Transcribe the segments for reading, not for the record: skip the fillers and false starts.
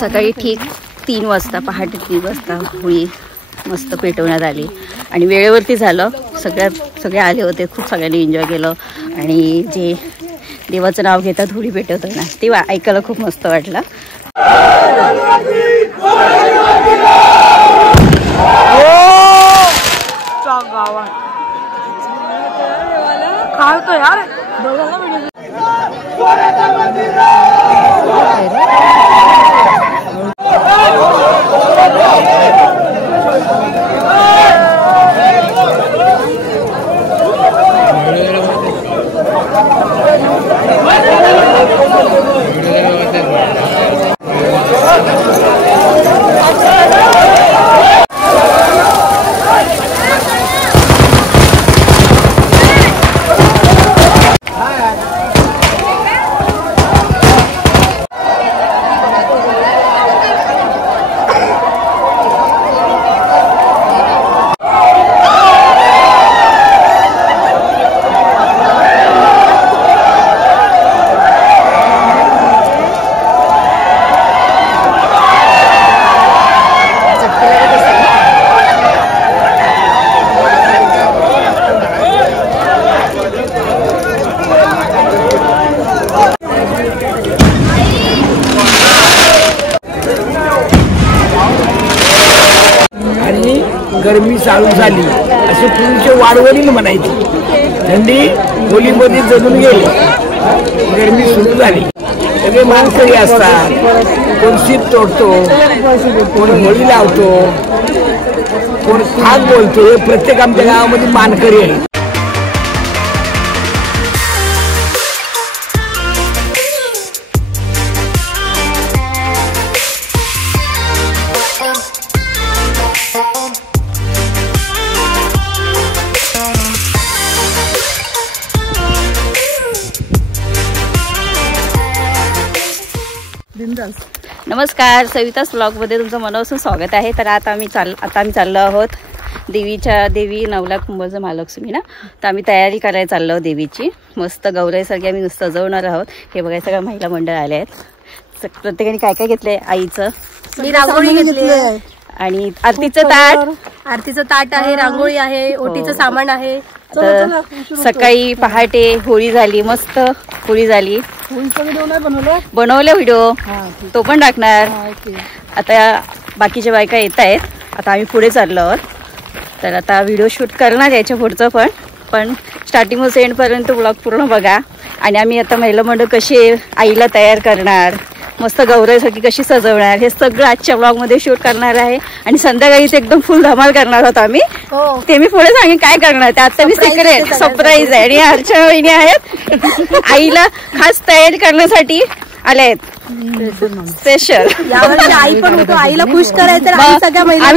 सकाळी ठीक 3 वाजता, पहाटे 3 वाजता होळी मस्त पेटवण्यात आली आणि वेळेवरती झालं. सगळे आले होते, खूप सगळ्यांनी एन्जॉय केलं आणि जे देवाचं नाव घेतात होळी पेटवताना ते ऐकायला खूप मस्त वाटलं. गरमी चालू झाली असे पूर्वीचे वाडवडील म्हणायचे. थंडी होलीमध्ये जमून गेली, गरमी सुरू झाली. सगळे मानकरी असतात, कोण शीत तोडतो, कोण होळी लावतो, कोण खाक बोलतो. हे प्रत्येक आमच्या गावामध्ये मानकरी आहे. नमस्कार, सवितास ब्लॉगमध्ये तुमचं मनापासून स्वागत आहे. तर आता आम्ही चाललो आहोत देवी नवला कुंभोजं महालक्ष्मी ना, तर आम्ही तयारी करायला चाललो आहोत देवीची. मस्त गौराईसारखी आम्ही नुसतं सजवणार आहोत. हे बघायला सगळं महिला मंडळ आले आहेत. प्रत्येकाने काय काय घेतलंय. आईचं मी रांगोळी घेतली आहे आणि आरतीचं ताट आहे, रांगोळी आहे, ओटीचं सामान आहे. तर सकाळी पहाटे होळी झाली, मस्त होळी झाली. बनवलं व्हिडिओ, तो पण टाकणार. आता बाकीच्या बायका येत आहेत. आता आम्ही पुढे चाललो आहोत. तर आता व्हिडिओ शूट करणार याच्या पुढचं पण स्टार्टिंग पासून एंड पर्यंत ब्लॉग पूर्ण बघा. आणि आम्ही आता महिला मंडळ कशी आईला तयार करणार, मस्त गौराईसाठी कशी सजवणार, हे सगळं आजच्या ब्लॉग मध्ये शूट करणार आहे. आणि संध्याकाळी ते एकदम फुल धमाल करणार आहोत आम्ही. ते मी पुढे सांगेन काय करणार ते. आता मी सिक्रेट सरप्राईज आहे. आणि अर्चना वहिनी आहेत आईला खास तयारी करण्यासाठी आल्या आहेत. स्पेशल आई पण होतो, आईला खुश करायचं. आम्ही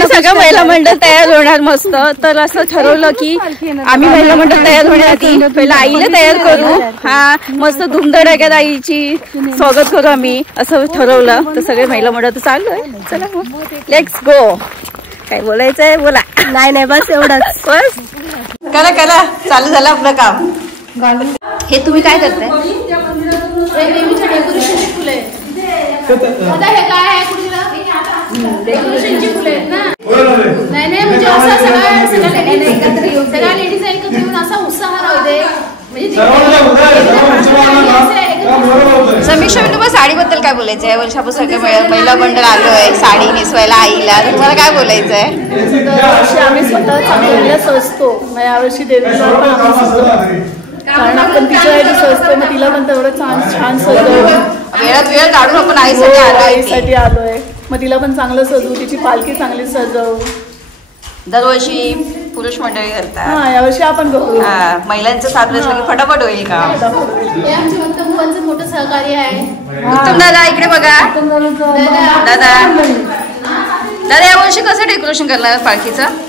सगळ्या महिला मंडळ तयार होणार मस्त. तर असं ठरवलं की आम्ही महिला मंडळ तयार होण्याआधी पहिला आईला तयार करू. हा मस्त धुमधडाक्यात आईची स्वागत करू आम्ही असं ठरवलं. तर सगळे महिला मंडळ तर चालू आहे. चला मग लेट्स गो. काय बोलायचंय बोला. नाही बस एवढंच. बस करा चालू झालं आपलं काम. हे तुम्ही काय करताय. डेकोरेशनची फुले आहेत ना. नाही म्हणजे असं सगळ्या लेडीज एकत्र येऊन असा उत्साह राहू दे. समीक्षा, मी तुम्हाला साडीबद्दल काय बोलायचं आहे. यावर्षी आपण सगळे महिला मंडळ आलोय साडी नेसवायला आईला. तुम्हाला काय बोलायचं आहे. दरवर्षी आम्ही स्वतः चांगल्या सजतो. यावर्षी देवीला कारण आपण तिच्यासाठी सजतो, मग तिला पण तेवढं छान सजवू. वेळात वेळ काढून आपण आईसाठी आलोय. मग तिला पण चांगलं सजवू, तिची पालखी चांगली सजवू. दरवर्षी पुरुष मंडळी करतात. हा, यावर्षी आपण करू. महिलांचं साथ नसलं की फटाफट होईल का. हे आमच्या भक्तमुखांचं मोठं सहकार्य आहे. उत्तम दादा इकडे बघा. दादा यावर्षी कसं डेकोरेशन करणार पालखीचं.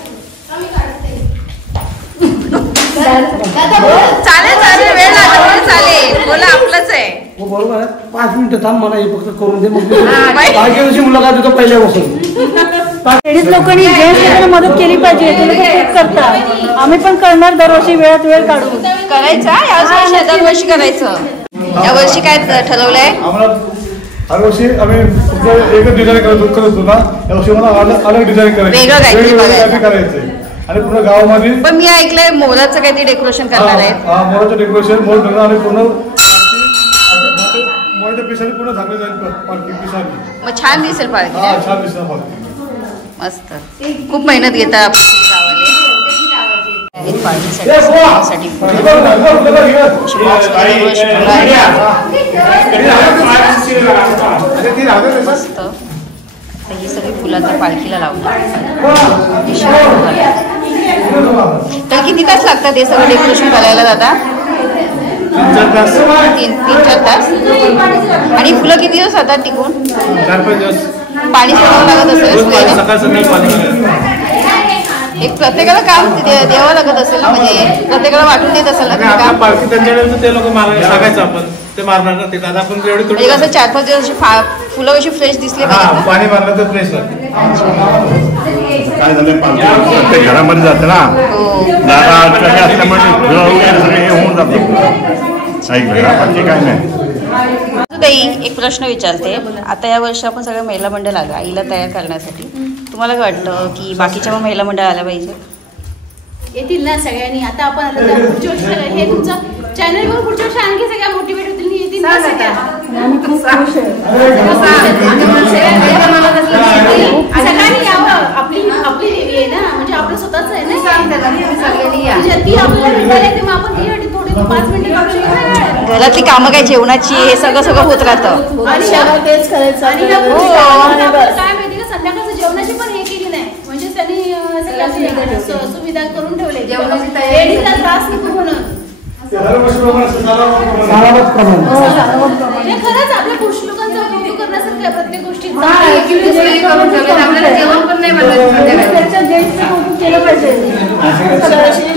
चालेल वेळ लागला चालेल. बोला आपलंच आहे. हो बरोबर आहे. 5 मिनिटं थांब मला हे फक्त करून दे मग बाकी दिवशी मुलाखत देतो पहिल्यापासून. लेडीज लोकांनी जेंट्स लोकांना मदत केली पाहिजे. ते लोक खूप करतात. आम्ही पण करणार दरवर्षी वेळात वेळ काढून करायचा. यावर्षी दरवर्षी करायचं. यावर्षी काय ठरवलंय? हर वर्षी आम्ही एकच डिझाईन करत होतो ना. यावर्षी मला अलग डिझाईन करायचं आणि पूर्ण गावामध्ये. पण मी ऐकलंय मोराचं काहीतरी डेकोरेशन करणार आहे. मोराचं डेकोरेशन मोर करणार आणि पूर्ण मोराच्या पिसाने पूर्ण झाकलं जाईल पालखी पिसाने. मग छान दिसेल पालखी. छान दिसेल पालखी. मस्त. खूप मेहनत घेतात गावाले पालखीसाठी. मस्त. ही सगळी फुलं आता पालखीला लावतात. तर किती तास लागतात हे सगळं डेकोरेशन करायला दादा? 3-4 तास. आणि फुलं किती दिवस जातात टिकून? 4-5 दिवस. पाणी सोडावं लागत असेल. एक प्रत्येकाला काम द्यावं लागत असेल ना. म्हणजे प्रत्येकाला वाटून देत असेल ना पालखी त्यांच्याकडे. ते लोक सांगायचं आपण ते मारणार ना. ते दादा आपण म्हणजे कसं 4-5 दिवस फुलं कशी फ्रेश दिसले पाहिजे. पाणी मारलं तर फ्रेश काय झालं पालखी घरामध्ये जाते ना. दादा असल्यामुळे हे होऊन जातं. काय नाही. ताई एक प्रश्न विचारते. आता या वर्षी आपण सगळं महिला मंडळ आलं आईला तयार करण्यासाठी. तुम्हाला काय वाटतं की बाकीच्या पण महिला मंडळ आल्या पाहिजे? येतील ना सगळ्यांनी. आता आपण पुढच्या वर्षी हे तुमचं चॅनलवर पुढच्या वर्षी आणखी सगळ्या मोटिवेट होतील. येतील ना सगळ्या. सगळ्यांनी यावं. आपली देवी आहे ना. म्हणजे आपलं स्वतःच आहे ना. ती आपल्याला भेटायला येते. मग आपण ती थोडी 5 मिनिटं काढू शकतो. घरातली कामं काय जेवणाची हे सगळं होत राहतं. आणि तेच करायचं. आणि काय माहिती का संध्याकाळचं जेवणाची पण हे केली नाही. म्हणजे त्यांनी सुविधा करून ठेवले. लेडीजला त्रास नको म्हणून. खरंच आपल्या पुरुष लोकांचं कौतुक करण्यासारखं प्रत्येक गोष्टी. जेवण पण नाही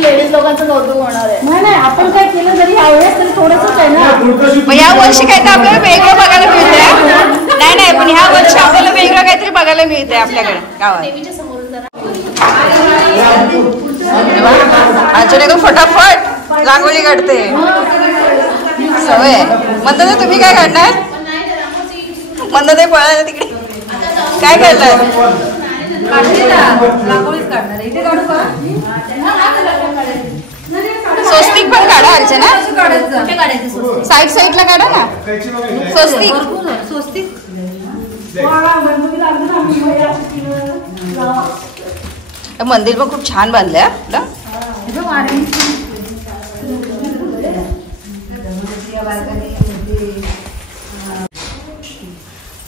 लेडीज लोकांचं कौतुक होणार आहे. नाही आपण काय केलं जरी यावेळेस तरी थोडंसंच आहे ना. या वर्षी काय तर आपल्याला वेगळं बघायला मिळतंय. नाही पण ह्या वर्षी आपल्याला वेगळं काहीतरी बघायला मिळतंय आपल्याकडे गावात. देवीच्या समोर अजून फटाफट रांगोळी काढते. सवय. म्हणतात तुम्ही काय काढणार? म्हणतात ते पळायला तिकडे काय करणार? रांगोळीच काढणार. इथे काढू का? स्वस्तिक पण काढा अर्चना. साईडला काढा ना स्वस्तिक. मंदिर पण खूप छान बांधलंय आपलं.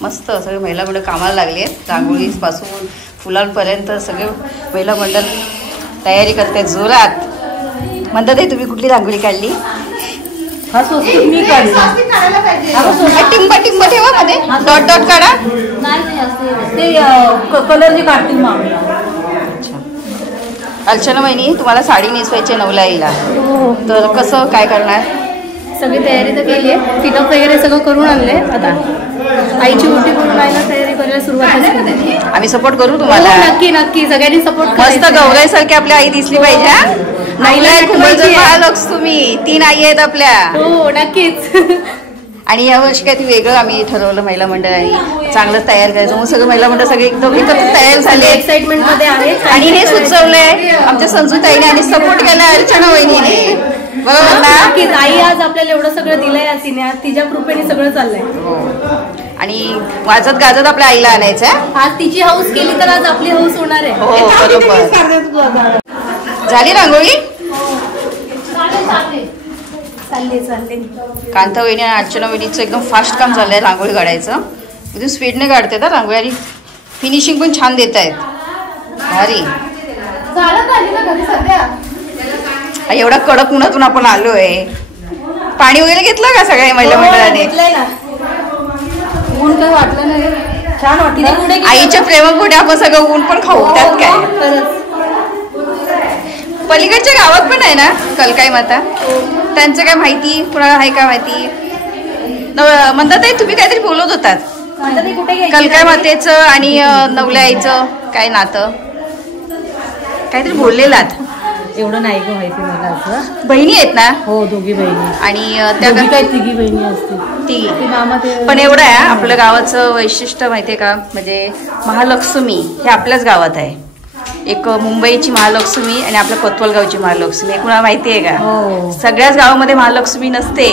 मस्त. सगळे महिला मंडळ कामाला लागले आहेत. रांगोळीपासून फुलांपर्यंत सगळे महिला मंडळ तयारी करतायत जोरात. म्हणतात ते तुम्ही कुठली रांगोळी काढली? मी टिंब ठेवा मध्ये. डॉट काढा. ते कलर जे काढतील मग. अर्चना वहिनी तुम्हाला साडी नेसवायची 9ला आईला. तर कसं काय करणार? सगळी तयारी तर केली आहे. पिकअप वगैरे सगळं करून आणले. आता आईची ओटी करून आईला तयारी करायला सुरुवात. आम्ही सपोर्ट करू तुम्हाला. नक्की सगळ्यांनी सपोर्ट. मस्त गौराईसारखी आपली आई दिसली पाहिजे. तुम्ही 3 आई आहेत आपल्या. हो नक्कीच. आणि यावर्षी काय वेगळं आम्ही ठरवलं महिला मंडळाने चांगलं तयार करायचं. मग सगळं महिला मंडळ सगळे एकदम एकत्र तयार झाले. एक्साइटमेंट मध्ये आहे. आणि हे सुचवलंय आमच्या संजूताईने आणि सपोर्ट केला अर्चना वहिनीने. बरोबर ना? नक्कीच. आई आज आपल्याला एवढं सगळं दिलंय. तिने तिच्या कृपेने सगळं चाललंय. आणि वाजत गाजत आपल्या आईला आणायचं. आज तिची हाऊस केली तर आज आपली हाऊस होणार आहे. हो बरोबर. झाली रांगोळी? चालले. कांता वहिनी आणि अर्चना वहिनीचं एकदम फास्ट काम चाललंय रांगोळी काढायचं. एकदम स्पीडने काढते ना रांगोळी. आणि फिनिशिंग पण छान देत आहेत. भारी. एवढा कडक उन्हातून आपण आलोय. पाणी वगैरे घेतलं का सगळ्या महिला मंडळाने? ऊन काही वाटलं नाही. छान वाटलं. आईच्या प्रेमापुढे आपण सगळं ऊन पण खाऊ. त्यात काय. पलीकडच्या गावात पण आहे ना कलकाई माता. त्यांचं काय माहिती कुणाला आहे का माहिती? म्हणतात तुम्ही काहीतरी बोलत होतात कलका मातेचं आणि नवल्या आईचं काय नातं काहीतरी बोललेलात. एवढं नाही का माहिती मला असं. बहिणी आहेत ना? हो दोघी बहिणी. आणि त्या काय तिघी बहिणी असतील. तिघी मामा. पण एवढं आहे आपल्या गावाचं वैशिष्ट्य माहितीये का, म्हणजे महालक्ष्मी हे आपल्याच गावात आहे. एक मुंबईची महालक्ष्मी आणि आपल्या कोतवालगावची महालक्ष्मी हे कुणाला माहितीये का? सगळ्याच गावामध्ये महालक्ष्मी नसते.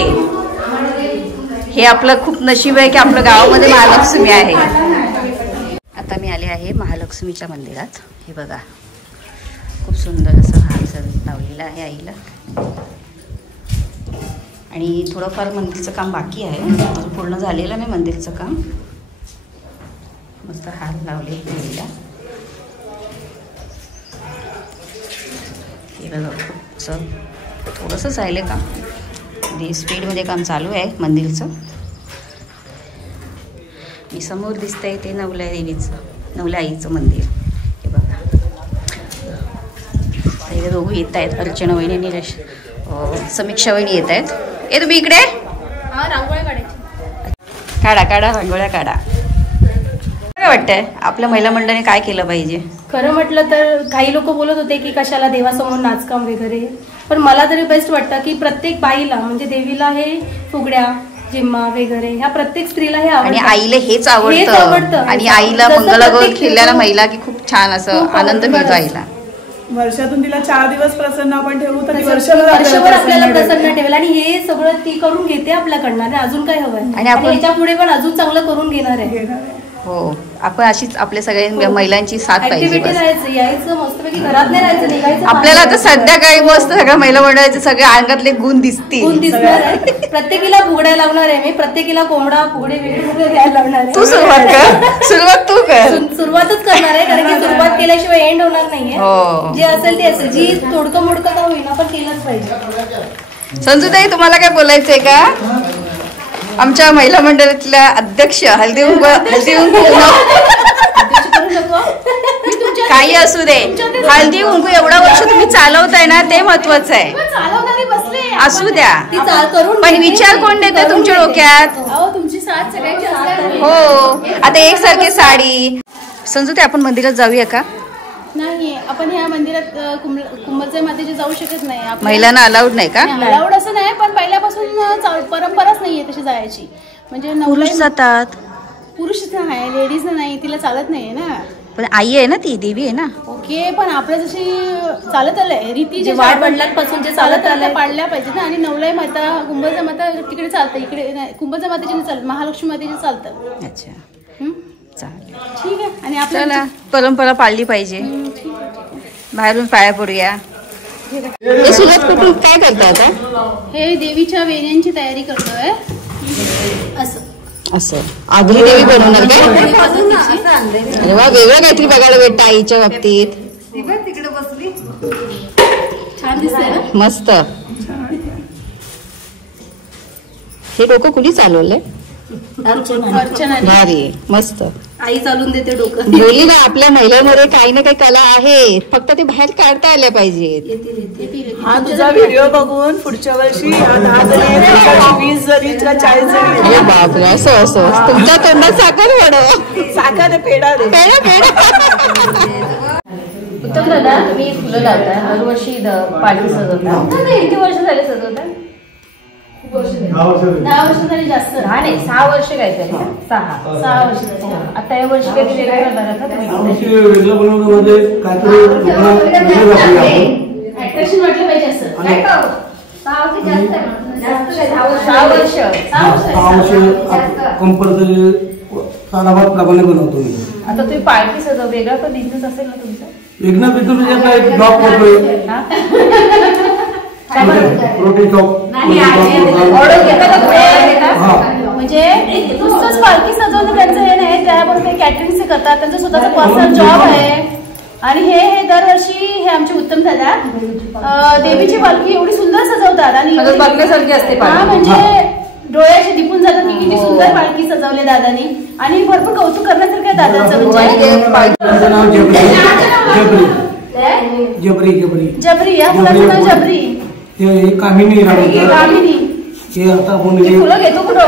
हे आपलं खूप नशीब आहे की आपल्या गावामध्ये महालक्ष्मी आहे. आता मी आले आहे महालक्ष्मीच्या मंदिरात. हे बघा खूप सुंदर असं हार लावलेला आहे आईला. आणि थोडंफार मंदिरचं काम बाकी आहे, अजून पूर्ण झालेलं नाही मंदिरचं काम. मस्त हार लावले देवीला. हे बघा खूप असं थोडंसंच राहिले काम, स्पीडमध्ये काम चालू आहे मंदिरचं. मी समोर दिसतंय ते नवल्या देवीचं, नवल्या आईचं मंदिर. हे बघा हे दोघं येत आहेत, अर्चना वहिनी आणि समीक्षा वहिनी येत आहेत. ए तुम्ही इकडे रांगोळ्या काढायची. काढा काढा रांगोळ्या काढा. काय वाटतंय आपल्या महिला मंडळाने काय केलं पाहिजे? खरं म्हटलं तर काही लोक बोलत होते की कशाला देवासमोर नाचकाम वगैरे, पण मला तरी बेस्ट वाटतं की प्रत्येक बाईला म्हणजे देवीला हे फुगड्या जिम्मा वगैरे ह्या प्रत्येक स्त्रीला हे आवडतं. आणि आईला हेच आवडतं. आणि आईला मंगलागौर खेळल्याला महिला की खूप छान असं आनंद मिळतो आईला. वर्षातून तिला 4 दिवस प्रसन्न आपण ठेवू तर वर्षभर आपल्याला प्रसन्न ठेवेल. आणि हे सगळं ती करून घेते आपल्याकडनं. आणि अजून काय हवंय आणि आपण ह्याच्या पुढे पण अजून चांगलं करून घेणार आहे. हो आपण अशीच आपल्या सगळ्या महिलांची साथ पाहिजे. यायचं मस्तपैकी घरात नाही राहायचं, निघायचं. आपल्याला आता संध्याकाळी मस्त सगळ्या महिला मंडळाचे सगळे अंगातले गुण दिसतील. गुण दिसणार आहे. प्रत्येकीला फुगड्या लावणार आहे मी. प्रत्येकीला कोंबडा फुगडे वेगळे घ्यायला लावणार आहे. तू सुरुवात कर. सुरुवात तू कर. सुरुवातच करणार आहे कारण की सुरुवात केल्याशिवाय एंड होणार नाहीये. जे असेल ते असेल, जी तोडकं मोडकं का होईल आपण केलंच पाहिजे. संजूताई तुम्हाला काय बोलायचंय का? आमच्या महिला मंडळातल्या अध्यक्ष हल्दी काही असू दे, हळदी कुंकू एवढा वर्ष तुम्ही चालवताय ना ते महत्वाचं आहे. असू द्या पण विचार कोण देते तुमच्या डोक्यात? तुमची साथ सगळ्यांची. हो आता एकसारखी साडी. संजू आपण मंदिरात जाऊया का? नाही आपण ह्या मंदिरात कुंभलच्या मातेची जाऊ शकत नाही. महिलांना अलाउड नाही का? अलाउड असं नाही, पण पहिल्यापासून परंपराच नाहीये तशी जायची. म्हणजे पुरुष जातात. पुरुष नाही, लेडीज नाही, तिला चालत नाहीये ना. पण आई आहे ना, ती देवी आहे ना. ओके पण आपल्या जशी चालत आलंय रीती जे वाढवडिलांपासून जे चालत आलंय पाळल्या पाहिजे ना. आणि नवलाई माता कुंभलच्या माता तिकडे चालतं, इकडे कुंभलच्या मातेची चालत, महालक्ष्मी मातेची चालतं. अच्छा चालेल ठीक आहे. आणि आपल्याला परंपरा पाळली पाहिजे. बाहेरून पाया पडूया. हे सुरुवात कुठून काय करता आता? हे देवीच्या वेण्यांची तयारी करतोय. असं आगरी देवी बनवणार काय? अरे वा वेगळं काहीतरी बघायला भेटतं आईच्या बाबतीत. छान दिसतंय ना? मस्त. हे डोकं कुणी चालवलंय? अर्चना. भारी मस्त. आई चालून देते डोकं. बोली ना आपल्या महिलांमध्ये काही ना काही कला आहे, फक्त ते बाहेर काढता आल्या पाहिजेत. हा तुझा व्हिडिओ बघून पुढच्या वर्षी 10 जणी 20 जणी 40 जणी. हे बापरे असं असं तुमच्या तोंडात साखर वाढव. साखर पेढा दे. उत्तम दादा मी फुलं लावता दरवर्षी पाठी सजवता. किती वर्ष झाले सजवता? 10 वर्ष झाली. जास्त 10 नाही 6 वर्ष काहीतरी. 6 वर्ष झाली. आता या वर्षी काहीतरी वेगळं करणार का तुम्ही? वेगळं बनवणं म्हणजे काहीतरी अट्रॅक्शन वाटलं पाहिजे असं. 6 वर्ष कंपल्सरी सालाबाद प्रमाणे बनवतो मी. आता तुम्ही पार्टी सजव वेगळा पण बिझनेस असेल ना तुमचा? वेगळा बिझनेस म्हणजे आपला एक ब्लॉक करतोय. रोटी चॉप म्हणजे नुसतंच पालखी सजवणं त्यांचं हे नाही, त्याबरोबर ते कॅटरिंगचे करतात, त्यांचा स्वतःचा पर्सनल जॉब आहे. आणि हे दरवर्षी हे आमचे उत्तम दादा देवीची पालखी एवढी सुंदर सजवतात आणि बघण्यासारखी असते. हा म्हणजे डोळ्याचे दिपून जातात की किती सुंदर पालखी सजवले दादानी. आणि भरपूर कौतुक करण्यासारखं आहे दादाचं. जबरी जबरी या मुलाचं नाव जबरी. कामिनी. कामिनी हे आता आपण फुलं घेतो कुठं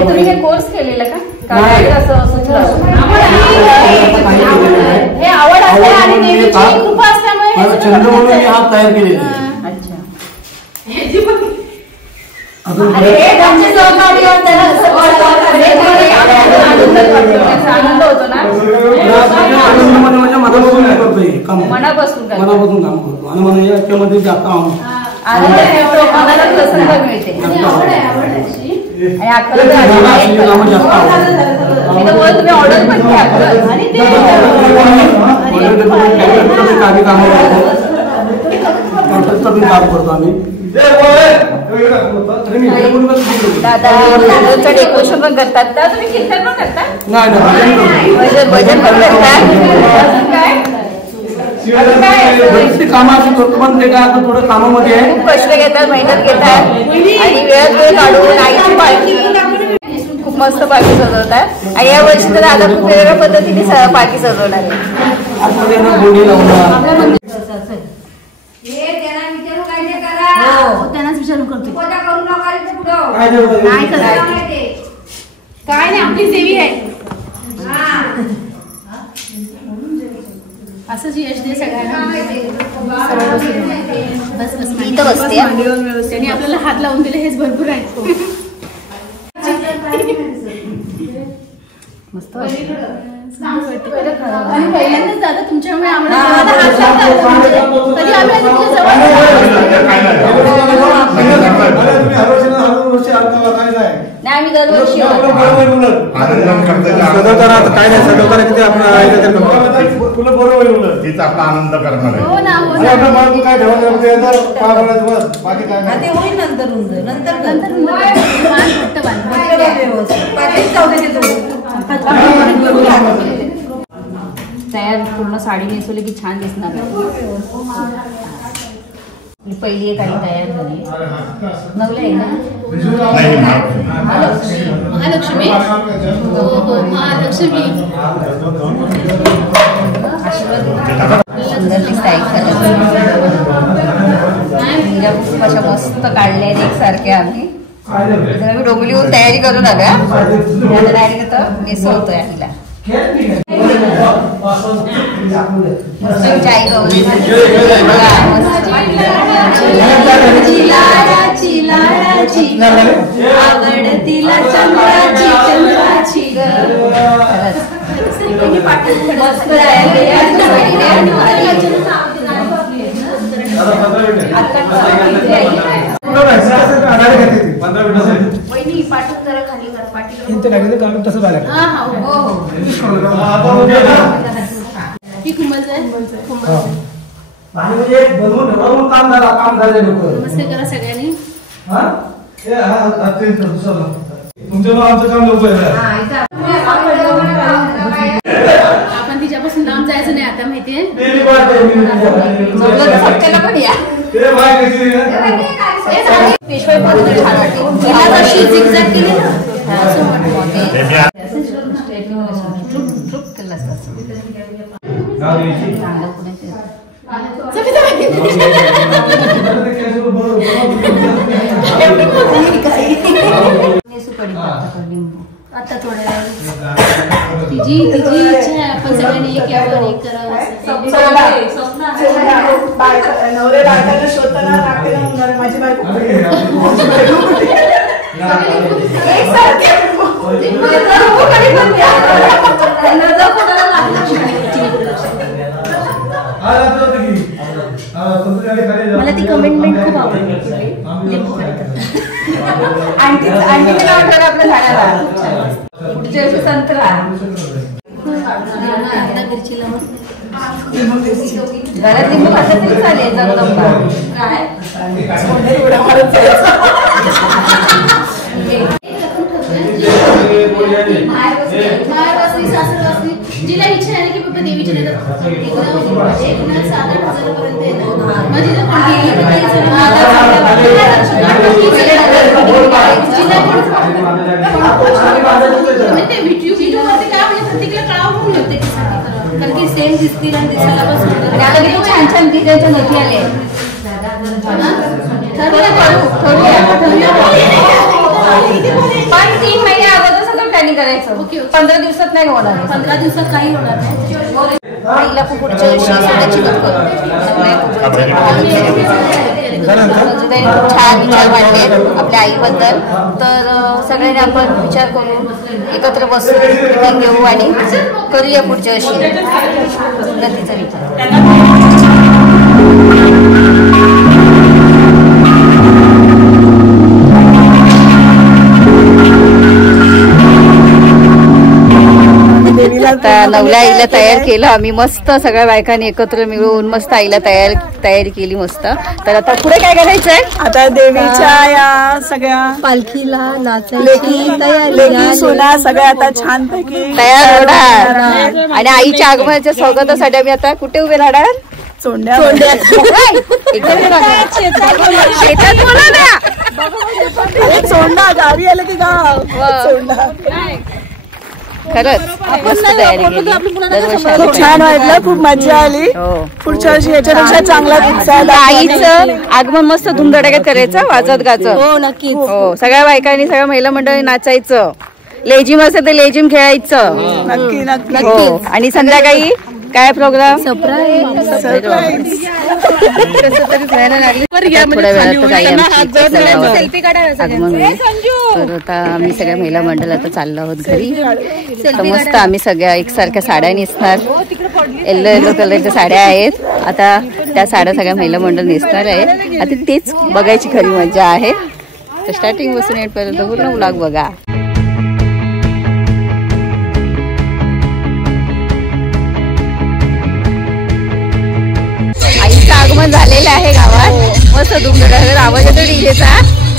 तुम्ही हे कोर्स केलेला का हे आवड असते आणि देवीची कृपा असल्यामुळे छंद म्हणून हा तयार केलेला. आनंद होतो ना माझ्या मनापासून करतोय काम मनापासून काम करतो आणि मला याच्यामध्ये जास्त आनंद मिळतो मनाला प्रसन्नता मिळते आणि तुम्ही ऑर्डर पण घ्या आणि ते काम करतो आम्ही. दादा डेकोरेशन पण करतात दादा तुम्ही कीर्तन पण करता नाही भजन पण करतात काम असं करतो पण ते काय थोडं कामामध्ये आहे. खूप कष्ट घेतात मेहनत घेतात आणि वेळात वेळ काढून आईची पालखी खूप मस्त पालखी सजवतात आणि या वर्षी तर दादा खूप वेगळ्या पद्धतीने पालखी सजवणार त्यांनाच विचारून करतो काय नाही आपली सेवी आहे असंच यश दे सगळ्यांना इथं बसते त्यांनी आपल्याला हात लावून दिले हेच भरपूर आहे. मस्त आणि पहिल्यांदाच दादा तुमच्यामुळे आम्हाला कधी आम्ही नाही आम्ही दरवर्षी काय नाही सगळं किती आपला आनंद करणार हो ना काय बाकी काय ते होईल नंतर तयार पूर्ण साडी नेसवली की छान दिसणार. पहिली एक आई तयार झाली नवला आहे ना महालक्ष्मी महालक्ष्मी सुंदर दिसत अशा मस्त काढल्या एक सारख्या आम्ही डोंबिवलीहून तयारी करून आल्या डायरेक्ट आता नेसवतोय आईला चाय गवली आवड तिला चंद्राची चंद्राची मस्त पाठवून जरा खाली कर पाठी ही कुंभज आहे नमस्ते करा सगळ्यांनी. आमचं काम लोक आपण तिच्यापासून लांब जायचं नाही आता माहितीये पण या पेशवाई पण छान वाटते झिगझॅग केली ना आता थोड्या तिची इच्छा आहे आपण सगळ्यांनी एक यावं एक करावं नवरे बायकांना शोधताना लागते ना माझी बायको मला ती कमेंटमेंट खूप आवडली आपल्या झाडाला संत्रा घरात लिंबू खाल्लं तरी चालेल जगदंबा मायावासनी सासरवासनी जिला इच्छा आहे की बाबा देवीच्या देतात एक ना 7-8 हजारापर्यंत येतात मग तिथं ते व्हिडिओ वरती काय म्हणजे प्रत्येकाला कळावं म्हणून होते कारण की सेम दिसतील तिकडच्या नदी आले पण 3 महिने अगोदर सगळं प्लॅनिंग करायचं. 15 दिवसात नाही होणार. 15 दिवसात काही होणार नाही. आईला पुढच्या वर्षी सोन्याची मत छान विचार मांडले आपल्या आईबद्दल. तर सगळ्यांनी आपण विचार करून एकत्र बसून मीटिंग घेऊ आणि करूया पुढच्या वर्षी उन्नतीचा विचार. आता नवल्या आईला तयार केलं आम्ही मस्त सगळ्या बायकांनी एकत्र मिळून मस्त आईला तयारी केली मस्त. तर आता पुढे काय करायचंय? आता देवीच्या या सगळ्या पालखीला नाचायची लेकी सोना सगळ्या आता छानपैकी तयार होणार. आणि आईच्या आगमनाच्या स्वागतासाठी आम्ही आता कुठे उभे राहणार? शेतात बोला ना. सोंडा गावी आलं की गाव सोंडा. खरंच मस्त तयारी केली. खूप छान वाटलं. खूप मजा आली. पुढच्या वर्षी याच्यापेक्षा चांगला उत्साह. आईचं आगमन मस्त धुमधडाक्यात करायचं वाजत गाजत. हो नक्कीच. हो सगळ्या बायकांनी सगळ्या महिला मंडळी नाचायचं. लेझिम असेल तर लेझिम खेळायचं. नक्की नक्की. हो आणि संध्याकाळी काय प्रोग्राम? तर आता आम्ही सगळ्या महिला मंडळ आता चाललो आहोत घरी. तर मस्त आम्ही सगळ्या एकसारख्या साड्या नेसणार. येलो येलो कलरच्या साड्या आहेत. आता त्या साड्या सगळ्या महिला मंडळ नेसणार आहे. आता तेच बघायची खरी मजा आहे. तर स्टार्टिंग पासून एंडपर्यंत पूर्ण व्लॉग बघा. आगमन झालेलं आहे गावात. मस्त धुमधडाक्यात आवाज येतो डीजेचा.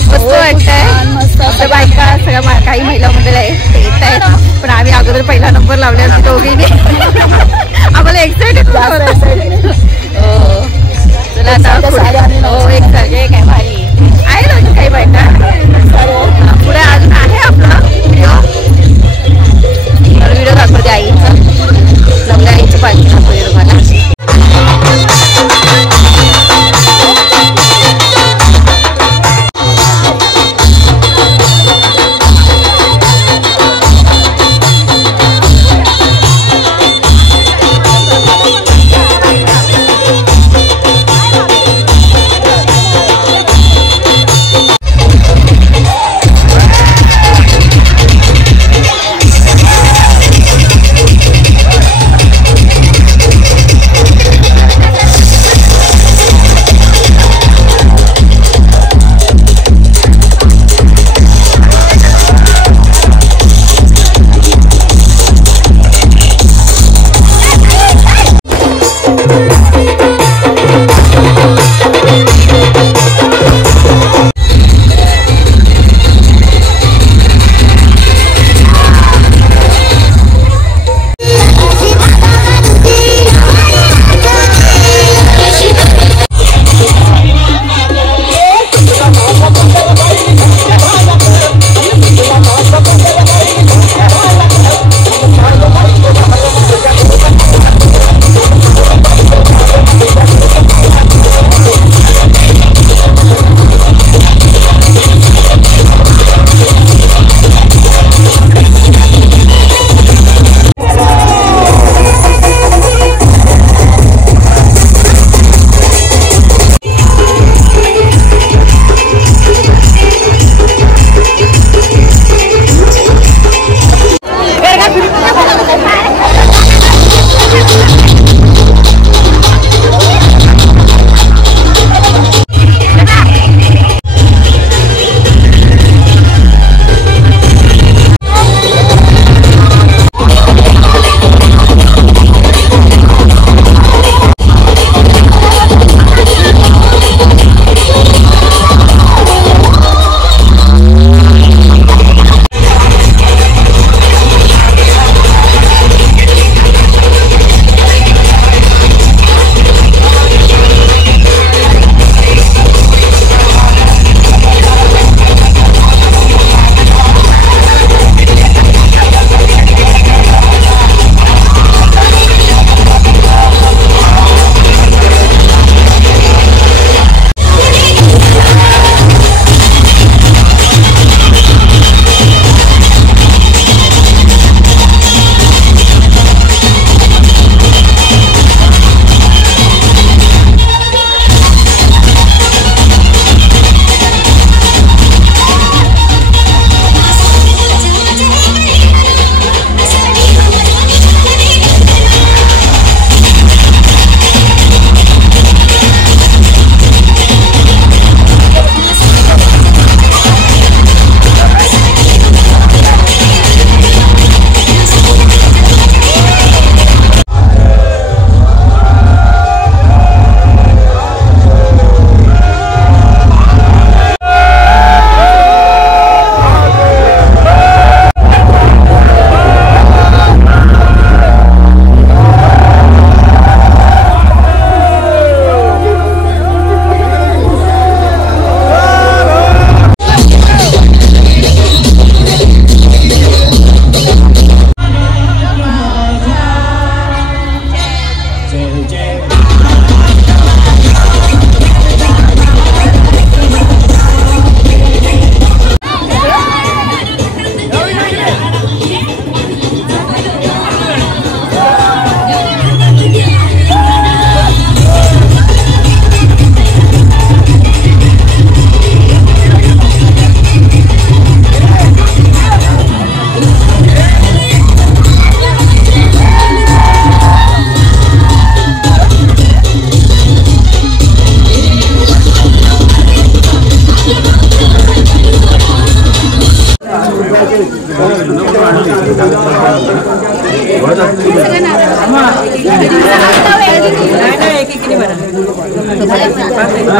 मस्त वाटतंय. बायका सगळ्या काही महिला मंडळ आहेत ते येत आहेत. पण आम्ही अगोदर पहिला नंबर लावला दोघींनी. आम्हाला एक्साइटेड चला आता. हो एकसारखे काय भारी आहे ना काही बायका. पुढे अजून आहे आपला व्हिडिओ दाखवते आईचं. नवल्या आईचं पाहिजे दाखवते तुम्हाला.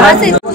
धन्यवाद।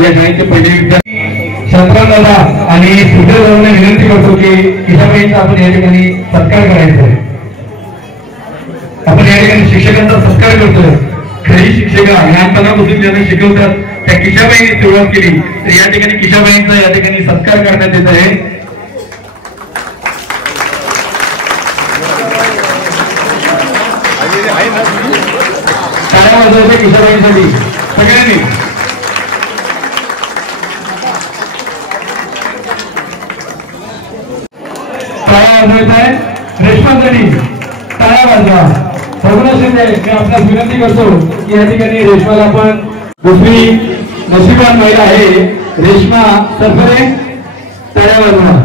या शाळेचे पहिले विद्यार्थी शंकरदादा आणि सुधीरदादांना विनंती करतो की किशाबाईंचा आपण या ठिकाणी सत्कार करायचा आहे। आपण या ठिकाणी शिक्षकांचा सत्कार करतोय। खरी शिक्षिका लहानपणापासून ज्यांना शिकवतात त्या किशाबाईंनी सुरुवात केली, तर या ठिकाणी किशाबाईंचा या ठिकाणी सत्कार करण्यात येत आहे। टाळ्या वाजवायच्या किशाबाईंसाठी सगळ्यांनी। टाळ्या वाजवायचा आहे रेशमासाठी, टाळ्या वाजवा। शिंदे मी आपल्यास विनंती करतो की या ठिकाणी रेशमाला आपण दुसरी नशिबान महिला आहे रेशमा सरफरे, टाळ्या वाजवा।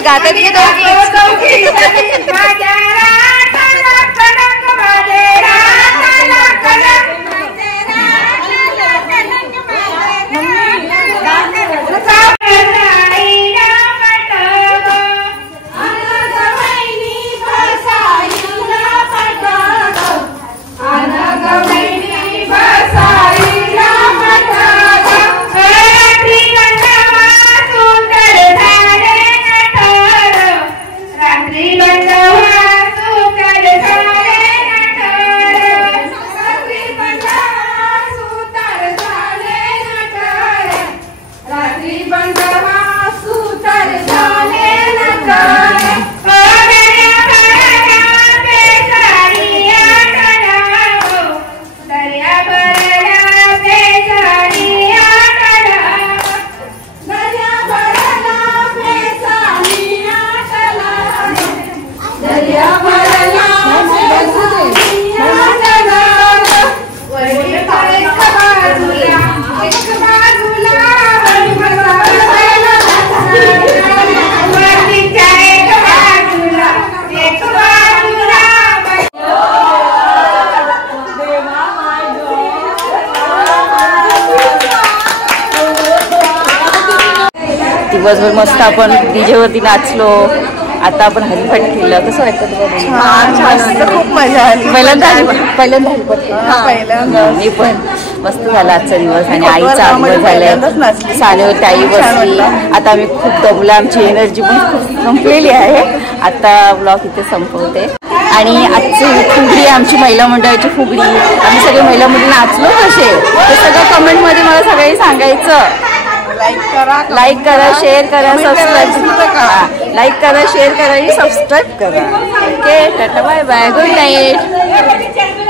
चालू गातात की दिवसभर मस्त आपण डीजे वरती नाचलो. आता आपण हरिपाठ केलं. कसं वाटतं तुम्हाला? खूप मजा आली. पहिल्यांदा मी पण मस्त झाला आजचा दिवस आणि आईचा आगमन झालाय. सानेवरती आई बसली. आता आम्ही खूप दमलो. आमची एनर्जी पण खूप संपलेली आहे. आता ब्लॉग इथे संपवते. आणि आजची फुगडी आमची महिला मंडळाची फुगडी आम्ही सगळे महिला मुली नाचलो कसे ते सगळं कमेंटमध्ये मला सगळे सांगायचं. लाईक करा, शेअर करा, सबस्क्राईब करा. लाईक करा, शेअर करा आणि सबस्क्राईब करा. Okay, tata, bye bye, good night.